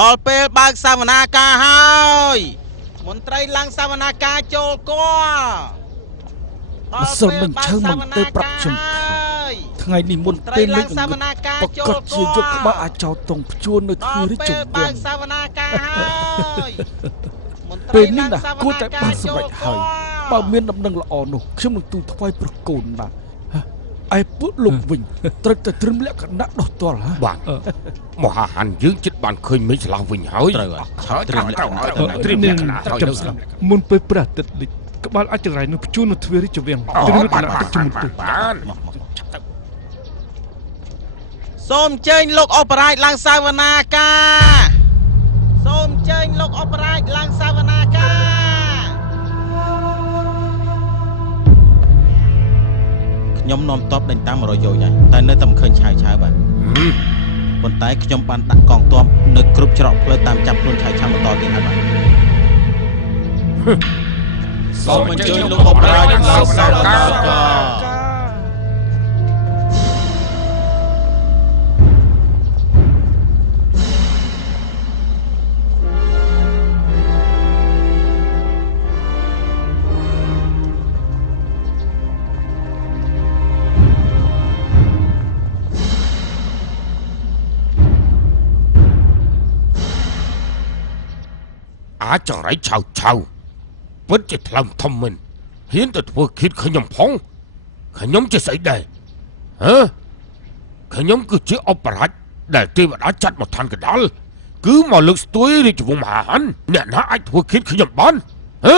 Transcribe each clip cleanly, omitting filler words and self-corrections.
ដល់ពេលបើកសវនាការហើយមន្ត្រីឡើងសវនាការចូលគាត់ដល់ពេលបើកសវនាការហើយថ្ងៃនេះមុនពេលឡើងសវនាការចូលគាត់ជាយកក្បាលអាចោតតុងព្យួននៅទ្វាររាជវង្សបើកសវនាការហើយពេលនេះណាគួរតែបានសម្រេចហើយបើមានដំណឹងល្អនោះខ្ញុំនឹងទូលថ្វាយប្រកូនណាឯពួកលោកវិញត្រូវតែត្រឹមលក្ខណៈដោះទាល់ហ៎បាទមហាហានយើងចិត្តបានឃើញមេឃឆ្លាស់វិញហើយត្រូវត្រៀមលក្ខណៈហើយមុនពេលព្រះអាទិត្យលិចក្បាលអាចរៃនឹងព្យួននៅទ្វាររាជវាំងត្រៀមលក្ខណៈទឹកជំនន់បានសូមអញ្ជើញលោកអបរាជឡើងសវនាការសូមអញ្ជើញលោកអបរាជឡើងសវនាការខ្ញុំនាំតបដេញតាម100យោជហើយតែនៅតែមិនឃើញឆាវបាទប៉ុន្តែខ្ញុំបានដាក់កងទ័ពនៅគ្រប់ច្រកផ្លូវតាមចាប់ខ្លួនឆាវបន្តទៀតហើយបាទសូមអញ្ជើញលោកអបរាជឡើងសវនាការអាចរៃឆៅពិតជាថ្លើមធំមិនហ៊ានទៅធ្វើគិតខ្ញុំផងខ្ញុំជាស្អីដែរហ៎ខ្ញុំគឺជាអបរាជដែលទេវតាចាត់មកឋានកដាលគឺមកលើកស្ទួយរាជវង្សមហាហានអ្នកណាអាចធ្វើគិតខ្ញុំបានហ៎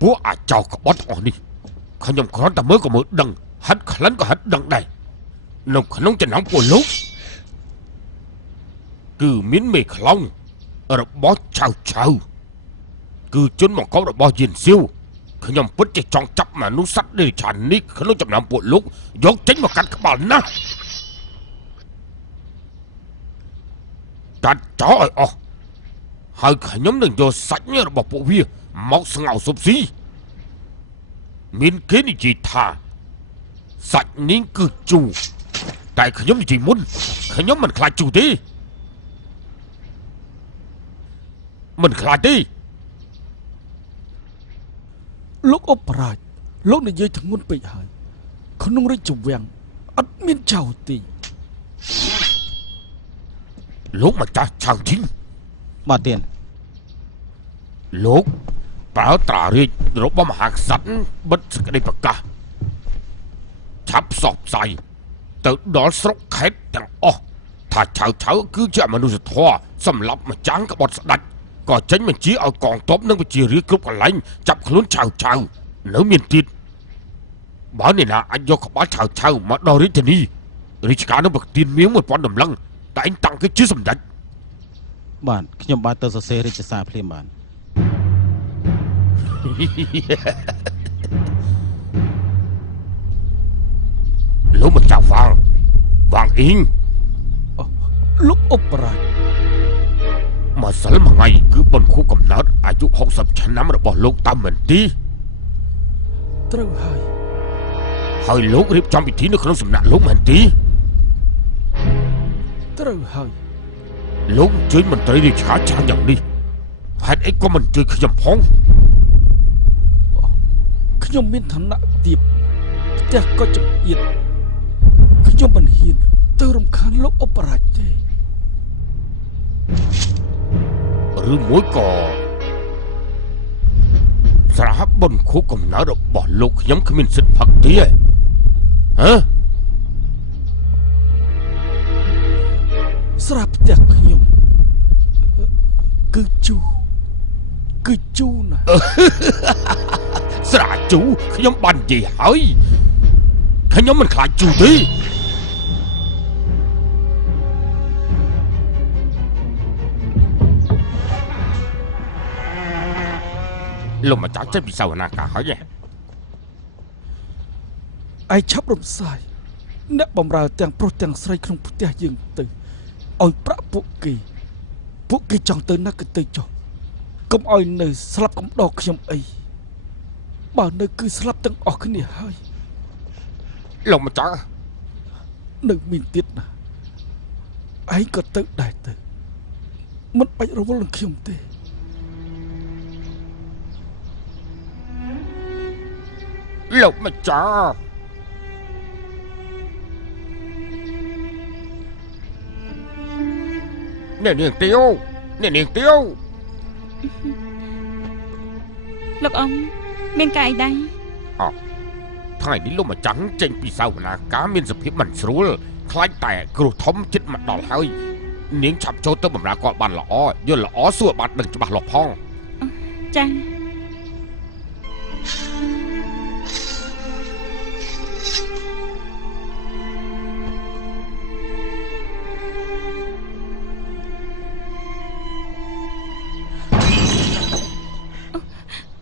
ពួកអាចោក្បត់អស់នេះខ្ញុំគ្រាន់តែមើលក៏មើលដឹងហាត់ក្លិនក៏ហាត់ដឹងដែរនៅក្នុងចំណោមពួកលោកគឺមានមេខ្លោងរបស់ឆៅគឺជនបង្កប់របស់យិនសៀវខ្ញុំពិតជាចង់ចាប់មនុស្សសត្វនេះឆាននេះក្នុងចំណោមពួកលោកយកចេញមកកាត់ក្បាលណាកាត់ចោលឲ្យអស់ហើយខ្ញុំនឹងយកសាច់របស់ពួកវាមកស្ងោរស៊ុបស៊ីមានគេនិយាយថាសាច់នេះគឺជូរតែខ្ញុំនិយាយមុនខ្ញុំមិនខ្លាចជូរទេមិនខ្លាចទេលោកអបរាជលោកនិយាយធ្ងន់ពេកហើយក្នុងរាជវាំងអត់មានចៅទេលោកម្ចាស់ឆៅជីងបាទទៀតលោកប្រើត្រារាជរបស់មហាក្សត្របិទសេចក្តីប្រកាសឆាប់ផ្សព្វផ្សាយទៅដល់ស្រុកខេត្តទាំងអស់ថាឆៅគឺជាមនុស្សធម៌សម្រាប់ម្ចាស់ក្បត់ស្ដេចក៏ចេញបញ្ជាឲ្យកងទ័ពនិងបញ្ជារាជគ្រប់កន្លែងចាប់ខ្លួនឆៅនៅមានទៀតបើអ្នកណាអាចយកក្បាលឆៅមកដល់រាជធានីរាជការនឹងប្រទានមាស 1000 តម្លឹងតែឯងតាំងគេជាសម្ដេចបាទខ្ញុំបានទៅសរសេររាជសារភ្លាមបាទលោកម្ចាស់វាងអ៊ីងលោកអបរាជម្សិលមួយថ្ងៃគឺបុណ្យខួបកំណើតអាយុ60ឆ្នាំរបស់លោកតាមមែនទេត្រូវហើយលោករៀបចំពិធីនៅក្នុងសំណាក់លោកមែនទេត្រូវហើយលោកអញ្ជើញមន្ត្រីរាជការច្រើនយ៉ាងនេះហេតុអីក៏មិនជួយខ្ញុំផងខ្ញុំមានឋានៈទាបផ្ទះក៏ចង្អៀតខ្ញុំមិនហ៊ានទៅរំខានលោកអបរាជទេឬមួយក៏ស្រាប់បុណ្យខួបកំណើតរបស់លោកខ្ញុំគ្មានសិទ្ធិផឹកទេហ៎ស្រាប់ផ្ទះខ្ញុំគឺជូណាស្រាជូខ្ញុំបាននិយាយហើយខ្ញុំមិនខ្លាចជូទេលោកម្ចាស់ចេះពីសវនាការហើយឯឆាប់រំសាយអ្នកបំរើទាំងប្រុសទាំងស្រីក្នុងផ្ទះយើងទៅឲ្យប្រាក់ពួកគេចង់ទៅណាក៏ទៅចុះកុំឲ្យនៅស្លាប់កំដរខ្ញុំអីបើនៅគឺស្លាប់ទាំងអស់គ្នាហើយលោកម្ចាស់នៅមានទៀតណា ឯងក៏ទៅដែរទៅមិនបាច់រវល់នឹងខ្ញុំទេលោកម្ចាស់អ្នកនាងទាវអ្នកនាងទាវលោកអ៊ំមានការអីដែរថ្ងៃនេះលោកម្ចាស់ចេញពីសវនាការមានសភាពមិនស្រួលខ្លាចតែគ្រោះធំជិតមកដល់ហើយនាងឆាប់ចូលទៅបម្រើគាត់បានល្អយល់ល្អសួរបានដឹងច្បាស់លាស់ផងចា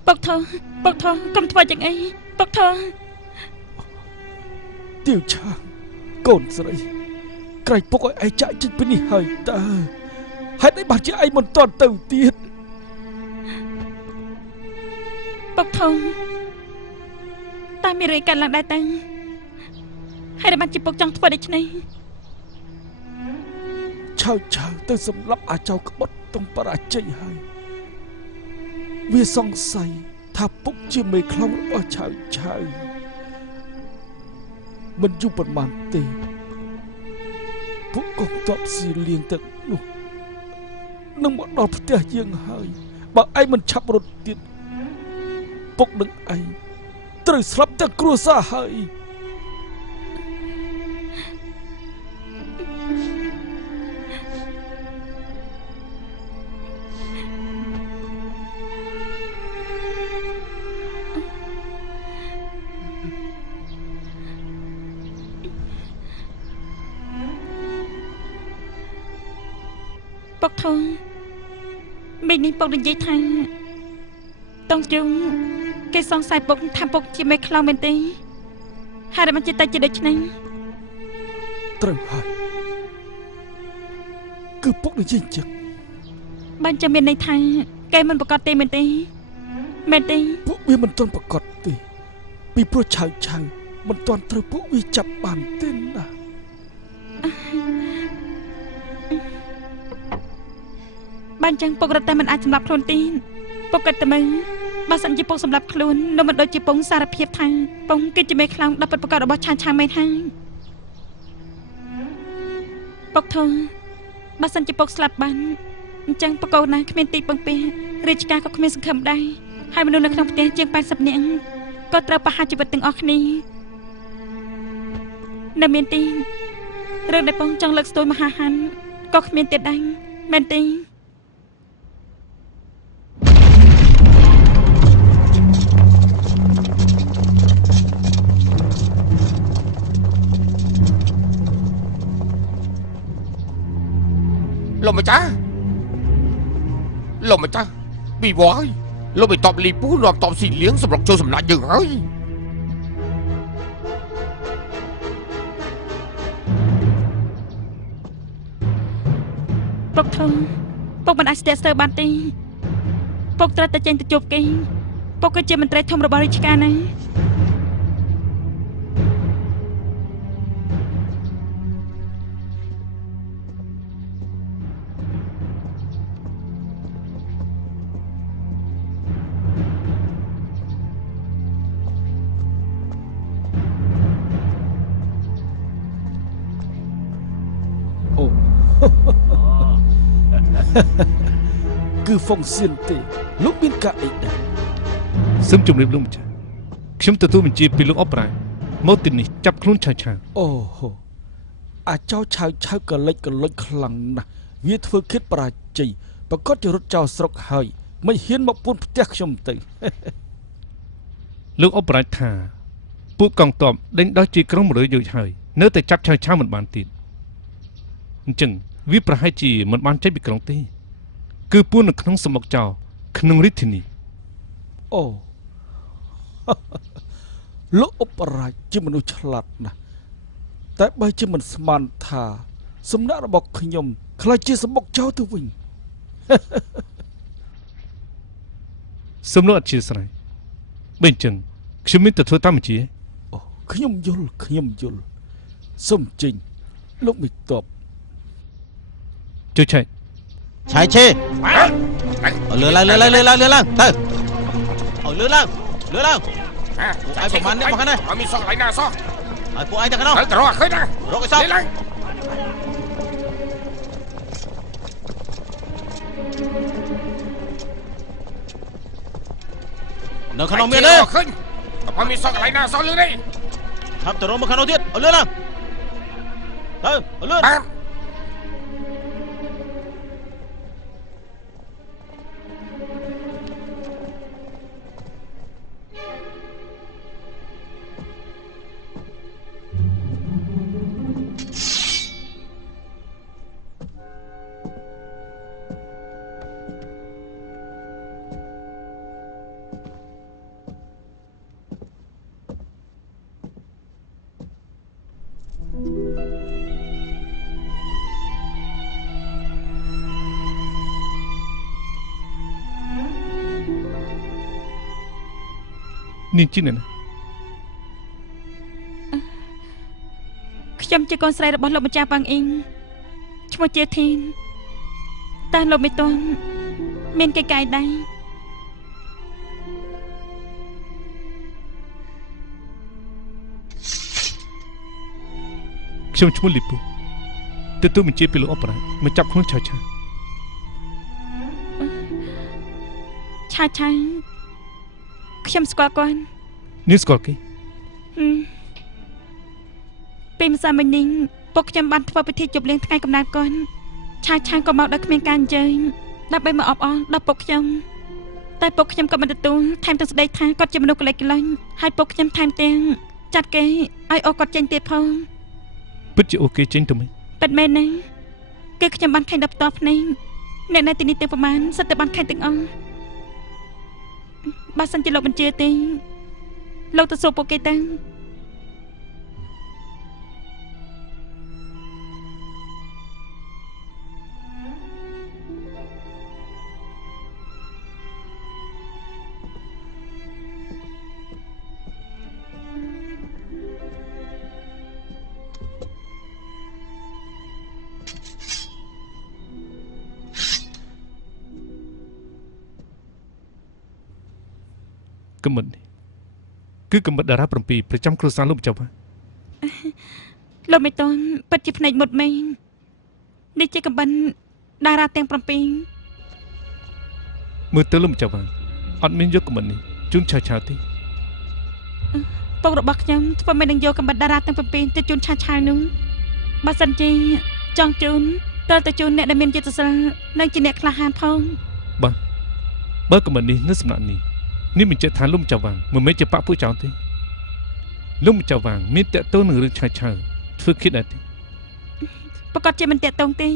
ពុកធកុំធ្វើយ៉ាងអីពុកធទាវឆាងកូនស្រីក្រែងពុកឲ្យឯងចាក់ចេញពីនេះហើយតើហេតុអីបានជាឯងមិនតន់ទៅទៀតពុកធតែមានរឿងកើតឡើងដែរតើហើយបានជាពុកចង់ធ្វើដូច្នេះឆៅទៅសម្លាប់អាចៅក្បត់តុងបរាជ័យហើយវាសង្ស័យថាពុកជាមេខ្លោងរបស់ឆៅមិនយូរប៉ុន្មានទេពុកកងទ័ពស៊ីលៀងទឹកនោះនឹងមកដល់ផ្ទះយើងហើយបើឯងមិនឆាប់រត់ទៀតពុកនឹងឯងត្រូវស្លាប់ទាំងគ្រួសារហើយពុកធំមិញនេះពុកនិយាយថាតងជុំគេសង្ស័យពុកថាពុកជាមេខ្លោងមែនទេហើយមិនជាតែជាដូច្នេះត្រូវហើយគឺពុកនិយាយចឹងបានចាំមានន័យថាគេមិនប្រកាសទេមែនទេពួកវាមិនទាន់ប្រកាសទេពីព្រោះឆៅមិនទាន់ត្រូវពួកវាចាប់បានទេណាបានចឹងពុករត់តែមិនអាចសម្លាប់ខ្លួនទេពុកគិតតែមើលបើសិនជាពុកសម្លាប់ខ្លួននោះមិនដូចជាពងសារភាពថាពងគឺជាមេខ្លោងដល់ពិតប្រកបរបស់ឆាងមែនហើយពុកធំបើសិនជាពុកស្លាប់បានអញ្ចឹងបកកូនណាគ្មានទីពឹងពាក់រាជការក៏គ្មានសង្ឃឹមដែរហើយមនុស្សនៅក្នុងផ្ទះជាង80នាក់ក៏ត្រូវប្រហារជីវិតទាំងអស់គ្នានៅមានទីរឿងដែលពងចង់លើកស្ទួយមហាហានក៏គ្មានទៀតដែរមែនទេលោកម្ចាស់ពីវ៉ាយលោកមិនតបលីពូនាំតបស៊ីលៀងសម្រាប់ចូលសំណាក់យើងហើយពុកធំពុកមិនអាចស្ទាក់ស្ទើរបានទេពុកត្រូវតែចេញទៅជួបគេពុកគឺជាមន្ត្រីធំរបស់រាជការណាគឺហ្វុងសៀនទេលោកមានការអីដែរសូមជម្រាបលោកម្ចាស់ខ្ញុំទទួលបញ្ជាពីលោកអបរ៉ាមកទីនេះចាប់ខ្លួនឆៅអូហូអាចោឆៅក៏លិចខ្លាំងណាស់វាធ្វើគិតបរាជ័យប្រកាសជារត់ចោលស្រុកហើយមិនហ៊ានមកពួនផ្ទះខ្ញុំទៅលោកអបរ៉ាថាពួកកងទ័ពដេញដោះជាក្រុម100យោជហើយនៅតែចាប់ឆៅមិនបានទៀតអញ្ចឹងវាប្រហែលជាមិនបានចេញពីក្រុងទេគឺពួននៅក្នុងសមុទ្រចោលក្នុងរាជធានីអូលោកអបរាជជាមនុស្សឆ្លាតណាស់តែបើជាមិនស្មានថាសំណាក់របស់ខ្ញុំខ្លាចជាសមុទ្រចោលទៅវិញសំណួរអធិស្ឋានបើអញ្ចឹងខ្ញុំមានតែធ្វើតាមបញ្ជាអូខ្ញុំយល់សូមចេញលោកមេតប ជួយឆែក ឆាយឆេលឿឡើងទៅឲ្យលឿឡើងឲ្យប្រមាណនេះមកខាងនេះ អត់មានសោះកន្លែងណាសោះ ឲ្យពួកឯងទៅខាងនោះ ទៅរកឃើញណា រកឲ្យសោះ ឡើង នៅខាងនោះមានទេ ឃើញអត់មានសោះកន្លែងណាសោះលឿនទេ ថាប់ទៅរកមកខាងនោះទៀតឲ្យលឿឡើងទៅឲ្យលឿ បាន នាងជីណា ខ្ញុំជាកូនស្រីរបស់លោកម្ចាស់ប៉ាងអ៊ីងឈ្មោះជាធីនតើលោកមិនទាន់មានកិច្ចការដែរ ខ្ញុំឈ្មោះលីពូទទួលបញ្ជាពីលោកអបរាជមកចាប់ខ្លួនឆាឆា ឆាឆាខ្ញុំស្គាល់គាត់ នាងស្គាល់គេ ពេលម្សិលមិញនេះពុកខ្ញុំបានធ្វើពិធីជប់លៀងថ្ងៃកំណើតគាត់ឆាឆាក៏មកដល់គ្មានការអញ្ជើញដើម្បីមកអបអរដល់ពុកខ្ញុំតែពុកខ្ញុំក៏មិនទទួលថែមទាំងស្ដីថាគាត់ជាមនុស្សកលេចកលាញ់ហើយពុកខ្ញុំថែមទាំងចាត់គេឲ្យអស់គាត់ចេញទៀតផង ពិតជាអូខេចេញទៅមិន ពិតមែនណាគឺខ្ញុំបានខេញដល់ផ្ទាល់ភ្នែកអ្នកនៅទីនេះទាំងប្រមាណសិតតែបានខេញទាំងអស់បើសិនជាលោកបញ្ជាទេលោកទៅសួរពួកគេទៅ កំមិននេះគឺកំមិនតារា7ប្រចាំគ្រួសារលោកម្ចាស់បាទ លោកមិនទាន់ពិតជាភ្នែកមុតមែននេះជាកំបិនតារាទាំង7 មើលទៅលោកម្ចាស់បាទអត់មានយកកំមិននេះជូនឆាឆាទេ ពុករបស់ខ្ញុំធ្វើមិននឹងយកកំបិនតារាទាំង7ទៅជូនឆាឆានោះបើសិនជាចង់ជូនត្រូវទៅជូនអ្នកដែលមានចិត្តសិលនិងជាអ្នកក្លាហានផង បាទបើកំមិននេះនៅសំណាក់នេះនេះបញ្ជាក់ថាលោកម្ចាស់បាទមិនមែនជាបាក់ពួកចោលទេលោកម្ចាស់បាទមានតេតូននឹងរឿងឆាឆាធ្វើគិតដែរទេ ប្រកាសជាមិនតាក់ទងទេ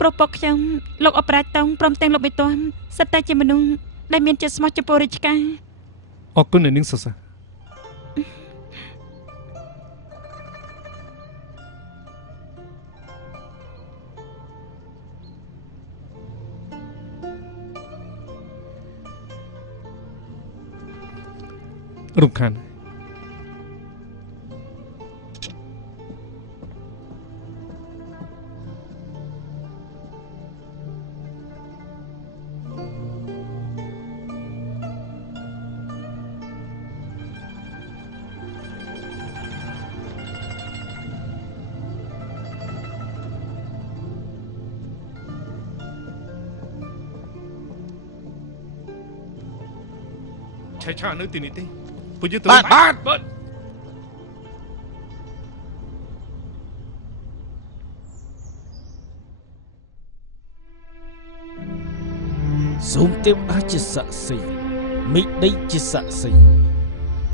ប្រុសពុកខ្ញុំលោកអបរាជតងព្រមទាំងលោកបេតានសិតតែជាមនុស្សដែលមានចិត្តស្មោះចំពោះរាជការ អរគុណអ្នកនាងសុសា រំខាន ឆាឆានៅទីនេះទេពួកយើងទៅ បាទ បាទ សូមទេវតាជាស័ក្តិសិទ្ធិមេឃដីជាស័ក្តិសិទ្ធិ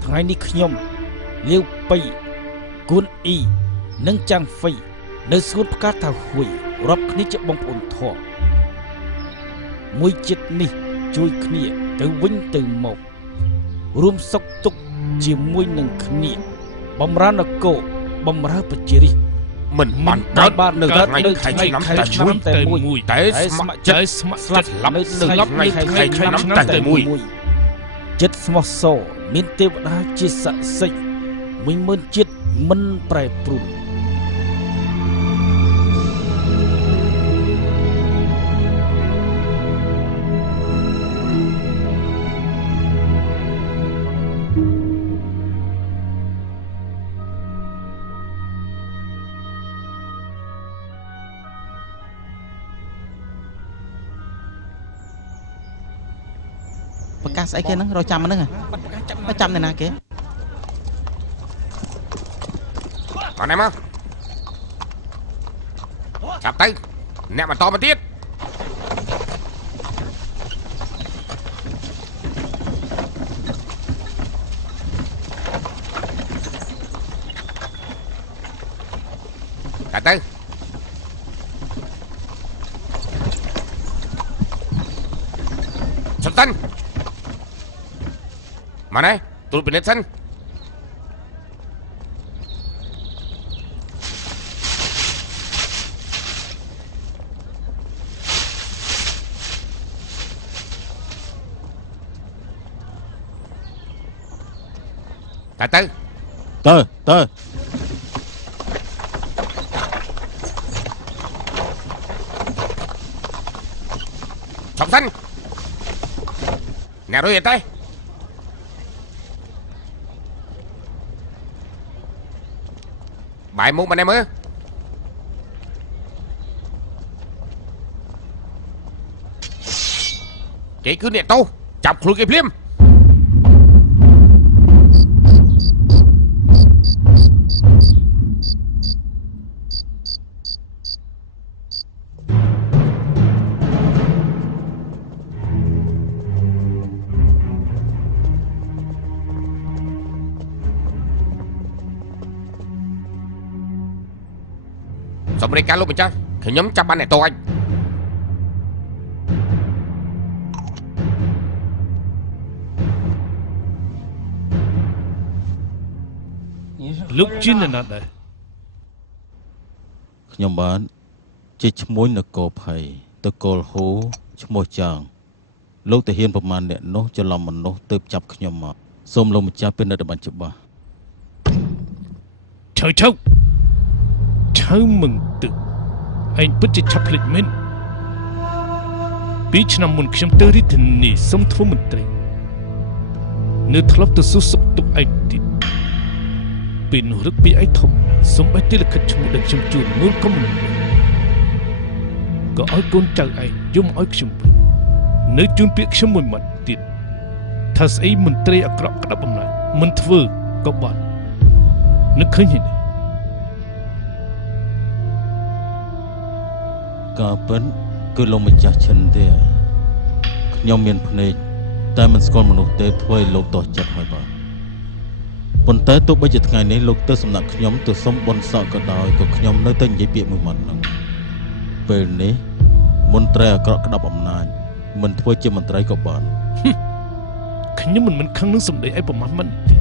ថ្ងៃនេះខ្ញុំលាវប៉ៃគួនអ៊ីនិងចាំងហ្វៃនៅសួនផ្កាថាហួយរាប់គ្នាជាបងប្អូនធម៌មួយចិត្តនេះជួយគ្នាទៅវិញទៅមករួមសុខទុក្ខជាមួយនឹងគ្នាបំរើនគរបំរើប្រជារាស្ត្រ មិនបានកើតនៅថ្ងៃខែឆ្នាំតែមួយតែស្ម័គ្រចិត្តស្ម័គ្រចិត្តស្លាប់ថ្ងៃឆ្នាំតែមួយ ចិត្តស្មោះសរមានទេវតាជាស័ក្តិសិទ្ធិ10000ជាតិមិនប្រែប្រួល ប្រកាសស្អីគេហ្នឹងរកចាំហ្នឹងចាំនៅណាគេ còn em không chặt tay nè mà to mà tiết chặt tay sập tân mà này tụi bên sân từ từ trọng thân nè đôi hiện tay bài môn bạn em ơi chị cứ điện tô chọc luôn cái phim xong đây cá lúc mình chơi thì nhóm trăm ban này to anh lúc chín là nạt đấy ខ្ញុំបានជាឈ្មោះនគរភ័យតកូលហូឈ្មោះចាងលោកតាហ៊ានប្រមាណអ្នកនោះច្រឡំមនុស្សទើបចាប់ខ្ញុំមកសូមលោកម្ចាស់ពិនិត្យបានច្បាស់ Chau mừng tự anh bất chỉ chấp lịch mình bí năm muốn xem tới đi thình nỉ sống thua mình tây nơi thắp từ số sập tục anh đi bên hồ đất bị ai thông sống bái tê là khát chung đằng trong chuồn ngôn có mình có ai con trai anh giống ai chung nơi chuồn biết xem mùi mặt tiền thật ấy mình tây ác lọc cả bằng này mình thưa có bạn nó khơi nhìn ក៏ប៉ុន្តែគឺលោកម្ចាស់ឈិនទេខ្ញុំមានភ្នែកតែមិនស្គាល់មនុស្សទេធ្វើឲ្យលោកតោះចិត្តហើយបាទប៉ុន្តែទោះបីជាថ្ងៃនេះលោកទៅសំណាក់ខ្ញុំទៅសុំបុណ្យស័ក្តិក៏ដោយក៏ខ្ញុំនៅតែនិយាយពាក្យមួយម៉ាត់ហ្នឹងពេលនេះមន្ត្រីអាក្រក់ក្តាប់អំណាចមិនធ្វើជាមន្ត្រីក៏បាន ខ្ញុំមិនខឹងនឹងសម្ដីឯប្រមាណមិនទេ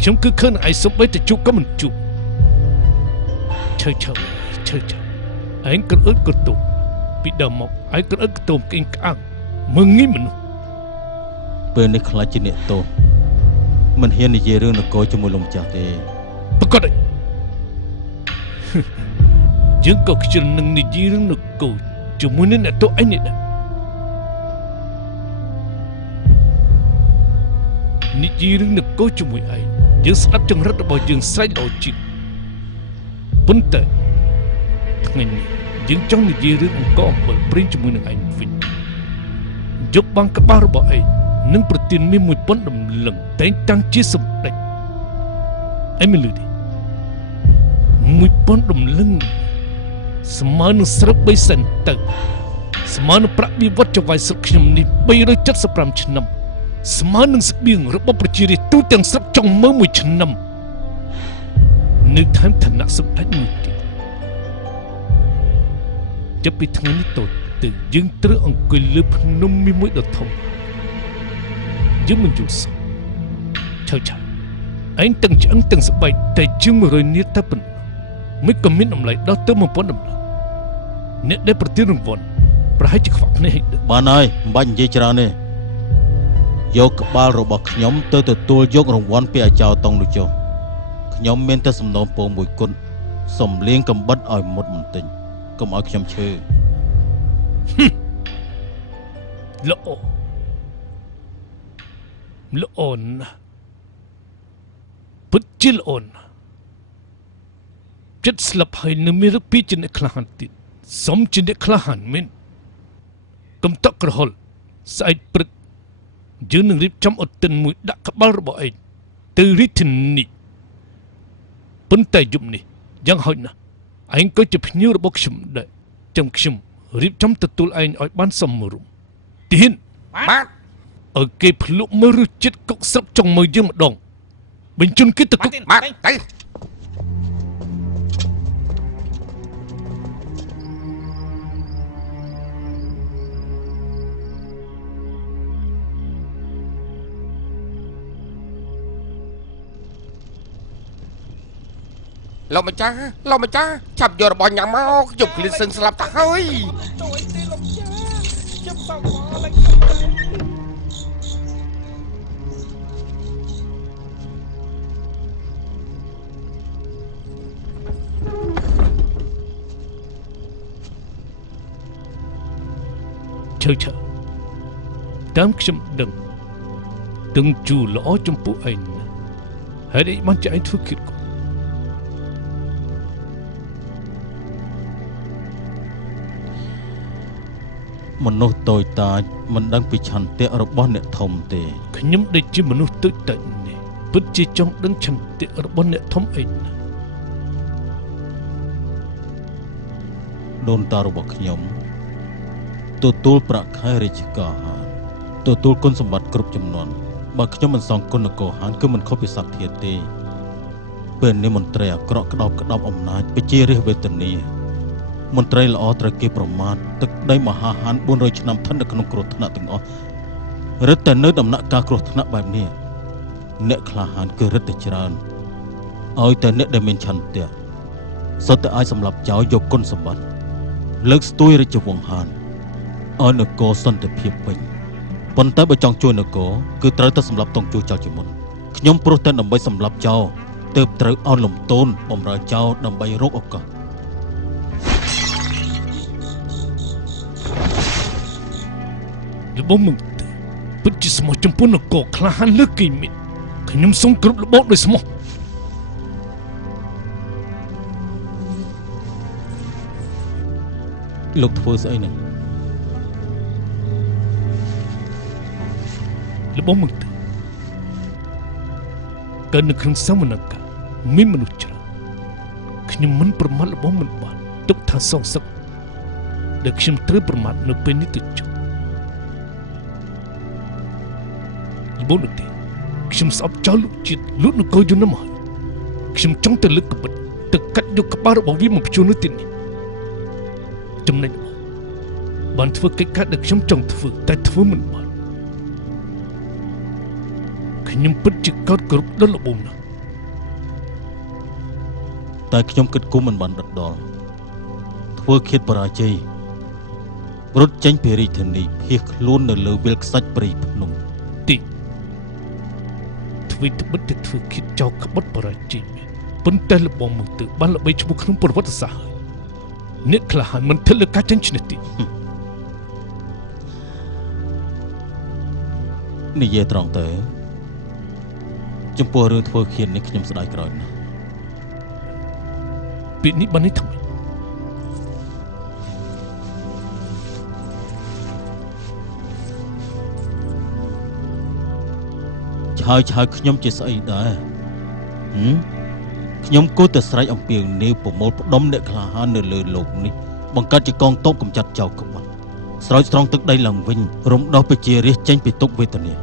ខ្ញុំគឺខឹងនឹងឯសំបីតែជួបក៏មិនជួបឈើឯងក៏អត់ក៏ទុំពីដើមមកឯងក៏អត់ក៏ទុំគិញក្អាំងមើងងីមនុស្ស ពេលនេះខ្លាចជាអ្នកទោសមិនហ៊ាននិយាយរឿងនគរជាមួយលោកម្ចាស់ទេប្រកាសយើងក៏ខ្ជិលនឹងនិយាយរឿងនគរជាមួយនឹងអ្នកទោសឯងនេះដែរនិយាយរឿងនគរជាមួយឯងយើងស្ដាប់ចង្រិតរបស់យើងស្រេចដល់ជាងប៉ុន្តែថ្ងៃនេះយើងចង់និយាយរឿងអង្គអំបិលព្រៀងជាមួយនឹងឯងវិញយកបាំងក្បាលរបស់ឯងនឹងប្រទានមានមួយប៉ុនដំឡឹងតែងតាំងជាសម្ដេចឯងមិនលឺទេមួយប៉ុនដំឡឹងស្មើនឹងស្រុក3សែនទៅស្មើនឹងប្រាក់បៀវត្សចង្វាយស្រុកខ្ញុំនេះ375ឆ្នាំស្មើនឹងស្បៀងរបស់ប្រជារាស្ត្រទូទាំងស្រុកចង់មើលមួយឆ្នាំនៅថែមឋានៈសម្ដេចមួយទៀតចាប់ពីថ្ងៃនេះតទៅយើងត្រូវអង្គុយលើភ្នំមួយដ៏ធំយើងមិនយល់សោះឆៅឯងទាំងឆ្អឹងទាំងស្បែកតែជាង100នាទីតែប៉ុណ្ណោះមិនក៏មានតម្លៃដល់ទៅ1000តម្លៃអ្នកដែលប្រទានរង្វាន់ប្រហែលជាខ្វះភ្នែកបានហើយមិនបាច់និយាយច្រើនទេយកក្បាលរបស់ខ្ញុំទៅទទួលយករង្វាន់ពីអាចារ្យតង់នោះចុះខ្ញុំមានតែសំណូមពរមួយគត់សំលៀងកំបិតឲ្យមុតបន្តិចកុំឲ្យខ្ញុំឈឺល្អណាស់ពិតជាល្អណាស់ចិត្តស្លាប់ហើយនៅមានរកពីជាអ្នកក្លាហានទៀតសមជាអ្នកក្លាហានមែនកុំតក់ក្រហល់ស្អែកព្រឹក យើងនឹងរៀបចំអត់ទិនមួយដាក់ក្បាលរបស់ឯងទៅរាជធានីប៉ុន្តែយប់នេះយ៉ាងហោចណាស់ឯងក៏ជាភ្ញៀវរបស់ខ្ញុំដែរចាំខ្ញុំរៀបចំទទួលឯងឲ្យបានសមរម្យទៀន បាទ ឲ្យគេភ្លុកមើលរសជាតិកុកស្រុកចុងមើលយើងម្ដងបញ្ជូនគេទៅគុក បាទទៅ លោកម្ចាស់ចាប់យករបស់ញ៉ាំមកជប់ឃ្លៀនសឹងស្លាប់ទៅហើយ ជួយទីលោកចាខ្ញុំសោកមកឡើងឈើតាមខ្ញុំដឹងទាំងជួល្អចំពោះឯងណាហើយឯងបានចាឯងធ្វើគិតគូ មនុស្សតូចតាចមិនដឹងពីឆន្ទៈរបស់អ្នកធំទេ ខ្ញុំដែលជាមនុស្សតូចតាចនេះពិតជាចង់ដឹងឆន្ទៈរបស់អ្នកធំឯងណា ដូនតារបស់ខ្ញុំទទួលប្រាក់ខែរាជការហានទទួលគុណសម្បត្តិគ្រប់ចំនួនបើខ្ញុំមិនសងគុណនគរហានគឺមិនខុសពីសត្វធាតុទេពេលនេះមន្ត្រីអាក្រក់ក្តោបអំណាចប្រជារាស្ត្រវេទនាមន្ត្រីល្អត្រូវគេប្រមាថទឹកដីមហាហាន400ឆ្នាំឋិននៅក្នុងគ្រោះថ្នាក់ទាំងអស់រឹតតែនៅដំណាក់កាលគ្រោះថ្នាក់បែបនេះអ្នកក្លាហានគឺរឹតតែច្រើនឲ្យតែអ្នកដែលមានឆន្ទៈសុទ្ធតែអាចសម្លាប់ចោលយកគុណសម្បត្តិលើកស្ទួយរាជវង្សហានឲ្យនគរសន្តិភាពវិញប៉ុន្តែបើចង់ជួយនគរគឺត្រូវតែសម្លាប់តង់ជួចោលជាមុនខ្ញុំព្រោះតែដើម្បីសម្លាប់ចោលទើបត្រូវអន់លំទោនបំរើចោលដើម្បីរកឱកាស របស់มึงពិតជាស្មោះចំពោះនគរក្លាហានលើកគេមិតខ្ញុំសូមគ្រប់របបដោយស្មោះ លោកធ្វើស្អីហ្នឹង របស់มึงកើនៅក្នុងសមនកាមានមនុស្សច្រើនខ្ញុំមិនប្រមាថរបស់មិនបានទុកថាសងសឹកដែលខ្ញុំត្រូវប្រមាថនៅពេលនេះទៅចុះ បូនទេខ្ញុំស្អប់ចោលលោកជាតិលូតនគរយន្តមកខ្ញុំចង់ទៅលើកកបិតទៅកាត់យកក្បាលរបស់វាមកបញ្ជូននៅទីនេះចំណេញបានធ្វើកិច្ចការដែលខ្ញុំចង់ធ្វើតែធ្វើមិនបានខ្ញុំពិតជាកោតគ្រប់ដល់លបងណាស់ តែខ្ញុំគិតគុំមិនបានដិតដល់ធ្វើឃាតបរាជ័យរត់ចេញពីរាជធានីភៀសខ្លួននៅលើវាលខ្សាច់ព្រៃភ្នំ វិទ្យបិទទៅធ្វើគិតចោលក្បត់បរាជ័យប៉ុន្តែលបងមកទៅបានល្បីឈ្មោះក្នុងប្រវត្តិសាស្ត្រអ្នកក្លាហានមិនធ្វើលើការចាញ់ឈ្នះទីនិយាយត្រង់ទៅចំពោះរឿងធ្វើឃាតនេះខ្ញុំស្ដាយក្រោយណាស់ពីនេះបាននេះថ្មី ឆើខ្ញុំជាស្អីដែរខ្ញុំគួរតែស្រែកអំពាវនាវប្រមូលផ្ដុំអ្នកក្លាហាននៅលើលោកនេះបង្កើតជាកងទ័ពកម្ចាត់ចោលក្បត់ស្រោចស្រង់ទឹកដីឡើងវិញរំដោះប្រជារាស្ត្រចេញពីទុក្ខវេទនា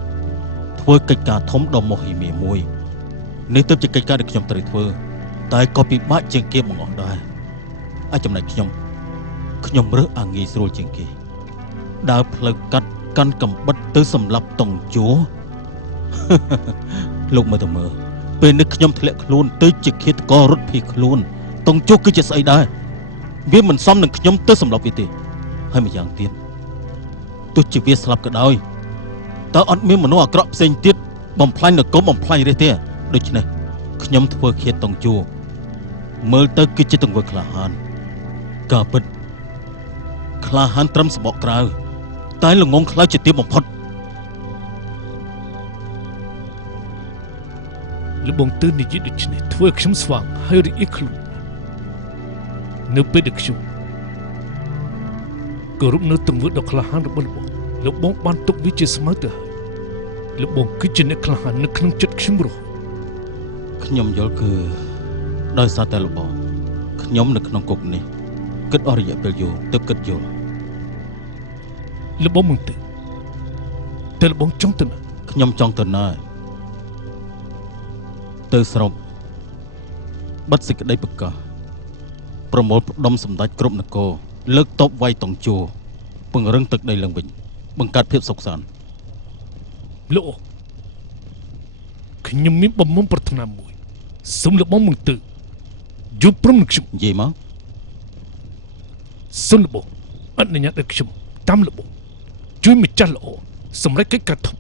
ធ្វើកិច្ចការធំដ៏មហិមាមួយនេះទើបជាកិច្ចការដែលខ្ញុំត្រូវធ្វើតែក៏ពិបាកជាងគេបង្អស់ដែរអាចចំណែកខ្ញុំរើសអាងាយស្រួលជាងគេដើរផ្លូវកាត់កាន់កំបិតទៅសម្លាប់តុងជួលោកមើលទៅមើលពេលនេះខ្ញុំធ្លាក់ខ្លួនទៅជាឃាតកររត់ភៀសខ្លួនតុងជួគឺជាស្អីដែរវាមិនសមនឹងខ្ញុំទៅសម្លាប់វាទេហើយម្យ៉ាងទៀតទោះជាវាស្លាប់ក៏ដោយតើអត់មានមនុស្សអាក្រក់ផ្សេងទៀតបំផ្លាញនគរបំផ្លាញរាជទេដូច្នេះខ្ញុំធ្វើឃាតតុងជួមើលទៅគឺជាទង្វើក្លាហានការពិតក្លាហានត្រឹមសម្បកក្រៅតែល្ងងខ្លៅជាទៀបបំផុត លបងទើនិយាយដូចនេះធ្វើខ្ញុំស្វាងហើយរីកខ្លួននៅពេលដែលខ្ញុំគោរពនៅទង្វើដ៏ក្លាហានរបស់លបងបានទុកវាជាស្មៅទៅហើយ លោកបងគឺជាអ្នកក្លាហាននៅក្នុងចិត្តខ្ញុំរស់ ខ្ញុំយល់គឺដោយសារតែលោកបងខ្ញុំនៅក្នុងគុកនេះគិតអស់រយៈពេលយូរទើបគិតយល់ លោកបងមិនទៅតែលោកបងចង់ទៅណា ខ្ញុំចង់ទៅណាទៅស្រុកបិទសេចក្តីប្រកាសប្រមូលផ្ដុំសម្ដេចគ្រប់នគរលើកតបវាយតង់ជួពង្រឹងទឹកដីឡើងវិញបង្កើតភាពសុខសាន្ត លោកខ្ញុំមានបំណងប្រាថ្នាមួយសូមលោកបងមិនទៅយល់ព្រមនឹងខ្ញុំ និយាយមក សូមលោកបងអនុញ្ញាតឲ្យខ្ញុំតាមលោកបងជួយម្ចាស់ល្អសម្រាប់កិច្ចការធំ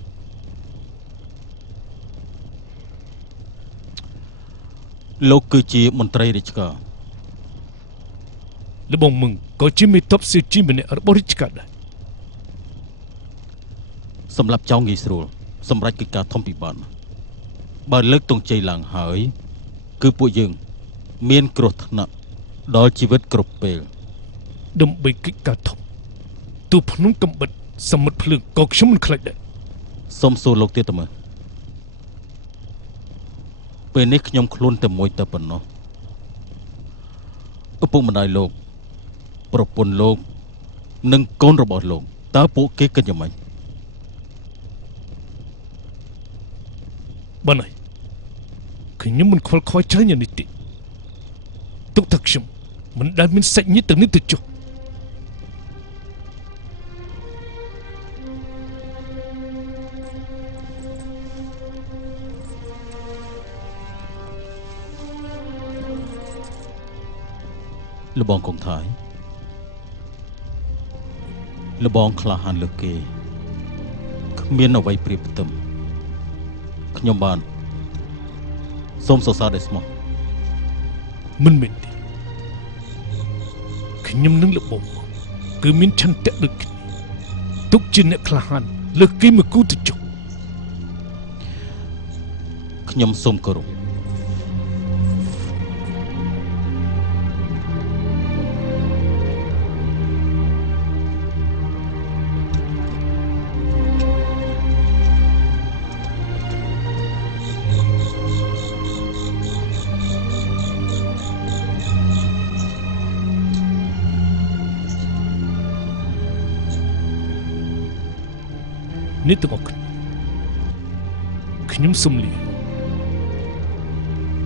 លោកគឺជាមន្ត្រីរាជការ លោកបងមឹងក៏ជាមេតបសិជីម្នាក់របស់រាជការដែរ សម្រាប់ចောင်းងាយស្រួលសម្រាប់កិច្ចការធំពិបាកបើលើកទង់ជ័យឡើងហើយគឺពួកយើងមានគ្រោះថ្នាក់ដល់ជីវិតគ្រប់ពេល ដើម្បីកិច្ចការធំទូភ្នំកំបិតសមុទ្រភ្លើងក៏ខ្ញុំមិនខ្លាចដែរ សូមសួរលោកទៀតទៅមើលពេលនេះខ្ញុំខ្លួនតែមួយតែប៉ុណ្ណោះឪពុកម្ដាយលោកប្រពន្ធលោកនិងកូនរបស់លោកតើពួកគេគិតយ៉ាងម៉េច បានហើយខ្ញុំមិនខ្វល់ខ្វាយច្រើនយ៉ាងនេះទេទុកថាខ្ញុំមិនដែលមានសាច់ញាតិទាំងនេះទៅចុះ លបងកងថៃលបងក្លាហានលើកគេគ្មានអ្វីប្រៀបផ្ទឹមខ្ញុំបានសូមសរសើរដោយស្មោះ មិនមែនទេខ្ញុំនឹងលោកបងគឺមានឆន្ទៈដូចគ្នាទុកជាអ្នកក្លាហានលើកគេមកគូទៅចុះ ខ្ញុំសូមគោរព នេះទាំងអស់ខ្ញុំសុំលា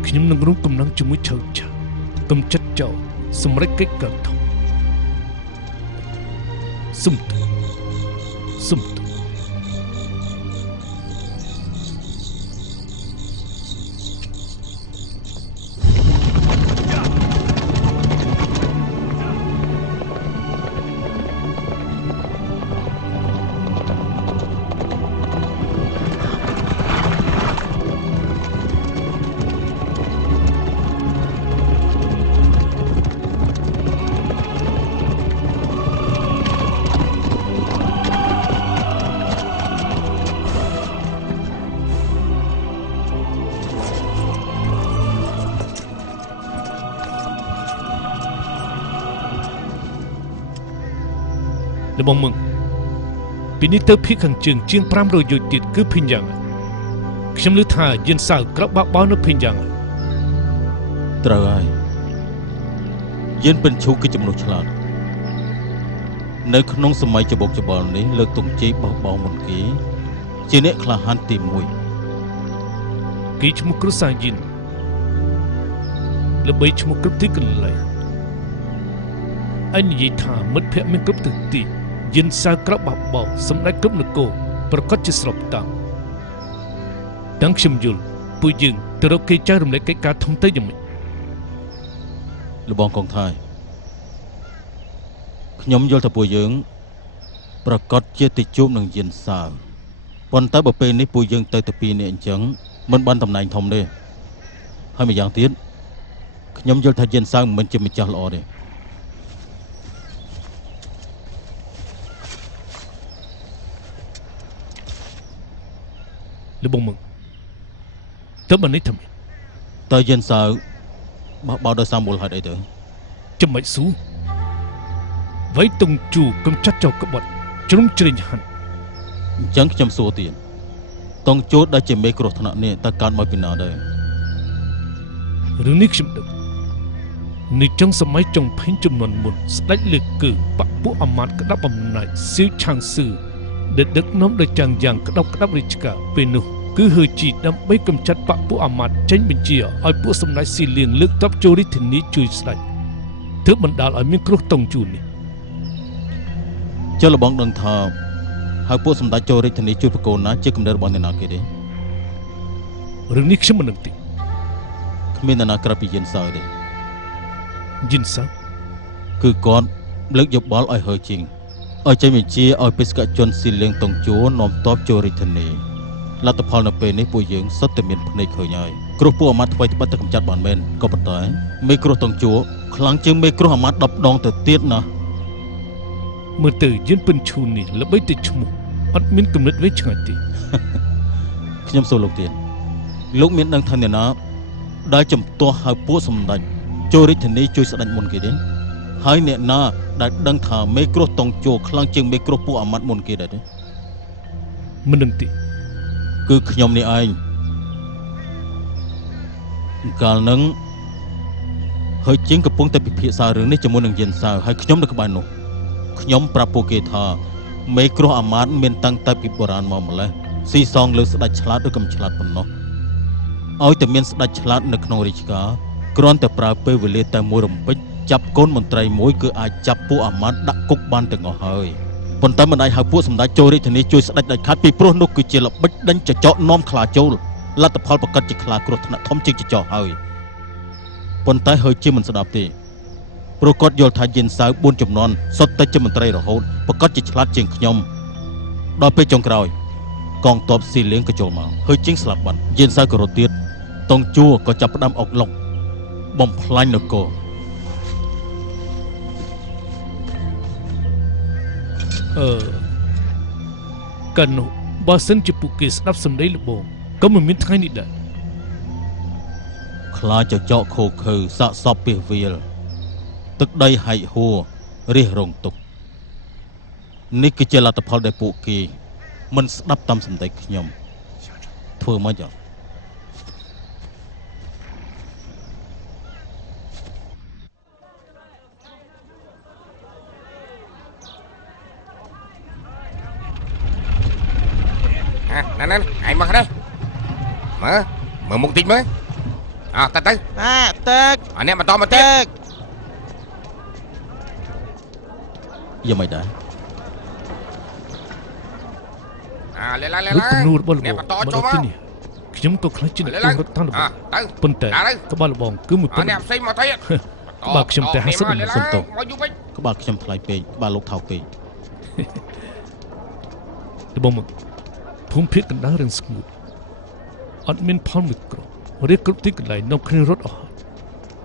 ខ្ញុំនឹងរួមកំណងជាមួយឆៅឆាកុំចិត្តចោលសម្រាប់កិច្ចការធំសុំទោស លបងមឹងពីនេះទៅភៀកខាងជើងជាង500 យោជន៍ទៀតគឺភីញយ៉ាងខ្ញុំឮថាយានសៅក្របាក់បោនៅភីញយ៉ាង ត្រូវហើយយានពិនឈូគឺជាមនុស្សឆ្លាតនៅក្នុងសម័យច្បុកច្បល់នេះលើកទង់ជ័យបោះបោមុនគេជាអ្នកក្លាហានទី1 គេឈ្មោះគ្រូសាយានល្បីឈ្មោះគ្រប់ទីកន្លែងអញនិយាយថាមិត្តភក្តិមានគ្រប់ទិសទីយានសៅក្របាក់បោសម្ដេចគ្រប់នគរប្រកាសជាស្របតាមទាំងខ្ញុំយល់ពួកយើងទៅរកគេចែករំលែកកិច្ចការធំទៅយ៉ាងម៉េច លបងកងថៃខ្ញុំយល់ថាពួកយើងប្រកាសជាទៅជួបនឹងយានសៅប៉ុន្តែបើពេលនេះពួកយើងទៅតែ2នាក់អញ្ចឹងមិនបានតំណែងធំទេហើយម្យ៉ាងទៀតខ្ញុំយល់ថាយានសៅមិនជាម្ចាស់ល្អទេ លបងមឹងតើបាននេះធ្វើម៉េច តើយានសៅបោះបោដោយសារមូលហេតុអីទៅ ចាំមិនស៊ូវៃតុងជូកុំចាត់ចោលក្បត់ជ្រុំជ្រែងហាន់ អញ្ចឹងខ្ញុំសួរទៀត តង់ជួដែលជាមេគ្រោះថ្នាក់នេះតើកើតមកពីណាដែរ រឿងនេះខ្ញុំដឹងនេះចុងសម័យចុងភេងចំនួនមុនស្ដេចលើកគឺបពុអាមាត្យក្តាប់អំណាចសៀវឆាងស៊ឺដែលដឹកនាំដោយចាំងយ៉ាងក្តាប់រាជការពេលនោះគឺហឺជីដើម្បីកម្ចាត់បពុអាមាត្យចេញបញ្ជាឲ្យពួកសម្ដេចស៊ីលៀងលើកទ័ពចូលរាជធានីជួយស្ដេចទើបបណ្ដាលឲ្យមានគ្រោះតង់ជួននេះ ចុះលបងដឹងថាហើយពួកសម្ដេចចូលរាជធានីជួយបកូនណាជាកំណើតរបស់អ្នកណាគេទេ រឿងនេះខ្ញុំមិនដឹងទេ គ្មានអ្នកណាក្រៅពីយិនសើទេ យិនសា គឺគាត់លើកយោបល់ឲ្យហើជាងឲ្យចេញបញ្ជាឲ្យបេសកជនស៊ីលៀងតង់ជួនាំទ័ពចូលរាជធានីលទ្ធផលនៅពេលនេះពួកយើងសុទ្ធតែមានភ្នែកឃើញហើយគ្រោះពួកអាមាត្យថ្មីត្បិតតែកម្ចាត់បានមែនក៏ប៉ុន្តែមេគ្រោះតង់ជួខ្លាំងជាងមេគ្រោះអាមាត្យ10 ដងទៅទៀតណាស់ មើលទៅយិនពិនឈូននេះល្បីតែឈ្មោះអត់មានគំនិតវែងឆ្ងាយទេ ខ្ញុំសួរលោកទៀតលោកមានដឹងថាអ្នកណាដែលជំទាស់ឲ្យពួកសម្ដេចចូលរាជធានីជួយស្ដេចមុនគេទេហើយអ្នកណាដែលដឹងថាមេគ្រោះតង់ជួខ្លាំងជាងមេគ្រោះពួកអាមាត្យមុនគេដែរទេ មិនដឹងទេ គឺខ្ញុំនេះឯងកាលនឹងហើយជាងកំពុងតែពិភាក្សារឿងនេះជាមួយនឹងយិនសៅហើយខ្ញុំនៅក្បែរនោះខ្ញុំប្រាប់ពួកគេថាមេគ្រោះអាមាត្យមានតាំងតែពីបុរាណមកម្លេះស៊ីសងលើស្ដេចឆ្លាតឬកំឆ្លាតប៉ុណ្ណោះឲ្យតែមានស្ដេចឆ្លាតនៅក្នុងរាជការគ្រាន់តែប្រើពេលវេលាតែមួយរំពេចចាប់កូនមន្ត្រីមួយគឺអាចចាប់ពួកអាមាត្យដាក់គុកបានទាំងអស់ហើយប៉ុន្តែមិនអាចហៅពួកសម្ដេចចូលរាជធានីជួយស្ដេចដាច់ខាតពីព្រោះនោះគឺជាល្បិចដេញចចកនាំខ្លាចូលលទ្ធផលប្រកាសជាខ្លាគ្រោះថ្នាក់ធំជាងចចកហើយប៉ុន្តែហើយជាមិនស្ដាប់ទេព្រោះគាត់យល់ថាយិនសៅ4ចំនួនសុទ្ធតែជាមន្ត្រីរហូតប្រកាសជាឆ្លាតជាងខ្ញុំដល់ពេលចុងក្រោយកងទ័ពស៊ីលៀងក៏ចូលមកហើយជាងស្លាប់បាត់យិនសៅក៏រត់ទៀតតង់ជួក៏ចាប់ផ្ដើមអុកឡុកបំផ្លាញនគរ កាលនោះបើសិនជាពួកគេស្ដាប់សម្ដីលបងក៏មិនមានថ្ងៃនេះដែរ ខ្លាចចកខូខើសាកសពពីវាលទឹកដីហែកហួររិះរងទុកនេះគឺជាលទ្ធផលដែលពួកគេមិនស្ដាប់តាមសម្ដីខ្ញុំធ្វើម៉េច nè ai mà đây mở một tí mới tao tới Tết anh em mà to mà tiếp យ៉ាងម៉េចដែរ lên lên លោកទំនួលរបស់លបង nè mà to មក cho ដល់ទី mà នេះខ្ញុំក៏ខ្លាចជាអ្នកទងរត់តាមលបង tới ប៉ុន្តែក្បាលលបងគឺមួយប៉ុណ្ anh ណឹង em xây mà thấy បើខ្ញុំតែ50 lên សុំទោស ngồi du bích ក្បាលខ្ញុំថ្លៃពេកក្បាលលោកថោកពេក លបងមកភូមិភាគកណ្ដាលរឿងស្ងួតអត់មានផលមួយគ្រាប់រៀបគ្រប់ទីកន្លែងនៅគ្រឿងរត់អស់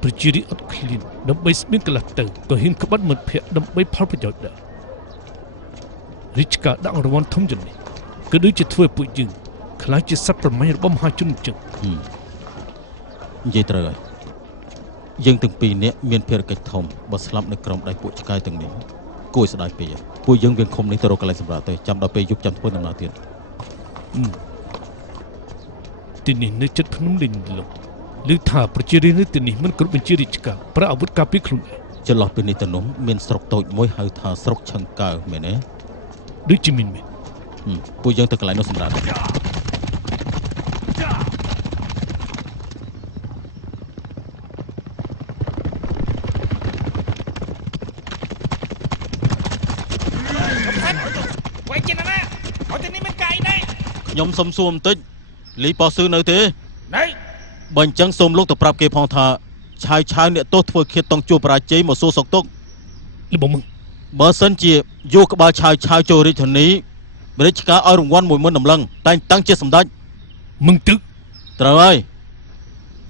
ប្រជារាស្ត្រអត់ឃ្លានដើម្បីស្បៀងកន្លះទៅក៏ហ៊ានក្បត់មិត្តភ័ក្តិដើម្បីផលប្រយោជន៍ដែររាជការដាក់រង្វាន់ធំជាងនេះគឺដូចជាធ្វើឲ្យពួកយើងខ្លាចជាសត្វប្រមាញ់របស់មហាជនអញ្ចឹង និយាយត្រូវហើយយើងទាំងពីរនាក់មានភារកិច្ចធំបើស្លាប់នៅក្រោមដៃពួកឆ្កែទាំងនេះគួរស្ដាយពេកពួកយើងវាខំនេះទៅរកកន្លែងសម្រាប់ទៅចាំដល់ពេលយប់ចាំធ្វើដំណើរទៀត ទីនេះនៅចិត្តភ្នំលេងលំឮថាប្រជារាស្ត្រនៅទីនេះមិនគ្រប់បញ្ជារាជការប្រើអាវុធការពារខ្លួនឯង ចន្លោះពីនេះទៅនោះមានស្រុកតូចមួយហៅថាស្រុកឆឹងកើមែនទេ ដូចជាមានមែន ពួកយើងទៅកន្លែងនោះសម្រាប់ quay trên nó ở trênนี้มันไกลđấy ខ្ញុំសុំសួរបន្តិចលីប៉ោស៊ឺនៅទេ đấy បើអញ្ចឹងសូមលោកទៅប្រាប់គេផងថាឆាវអ្នកទោសធ្វើឃាតតង់ជួបបរាជ័យមកសួរសុកទុក លបងมึง បើសិនជាយកក្បាលឆាវចូលរាជធានីរាជការឲ្យរង្វាន់10000តម្លឹងតែងតាំងជាសម្ដេច มึงទឹក ត្រូវហើយ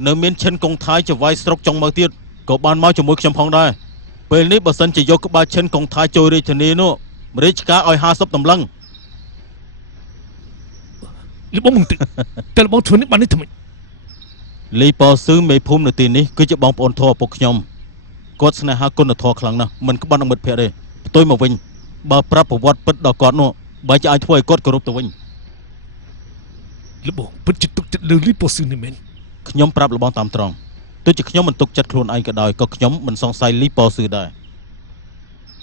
នៅមានឈិនកុងថៃចវាយស្រុកចុងមកទៀតក៏បានមកជាមួយខ្ញុំផងដែរពេលនេះបើសិនជាយកក្បាលឈិនកុងថៃចូលរាជធានីនោះរាជការឲ្យ50តម្លឹង លបងมึงទឹកតែលបងធ្វើនេះបាននេះធ្វើម៉េច លីប៉ោស៊ឺមេភូមិនៅទីនេះគឺជាបងប្អូនធម៌ពុកខ្ញុំគាត់ស្នេហាគុណធម៌ខ្លាំងណាស់មិនក្បត់នឹងមិត្តភក្តិទេផ្ទុយមកវិញបើប្រាប់ប្រវត្តិពិតដល់គាត់នោះបើជាអាចធ្វើឲ្យគាត់គោរពទៅវិញ លបងពិតជាទុកចិត្តលើលីប៉ូស៊ឺនេះមែន ខ្ញុំប្រាប់លបងតាមត្រង់ទោះជាខ្ញុំមិនទុកចិត្តខ្លួនឯងក៏ដោយក៏ខ្ញុំមិនសង្ស័យលីប៉ូស៊ឺដែរ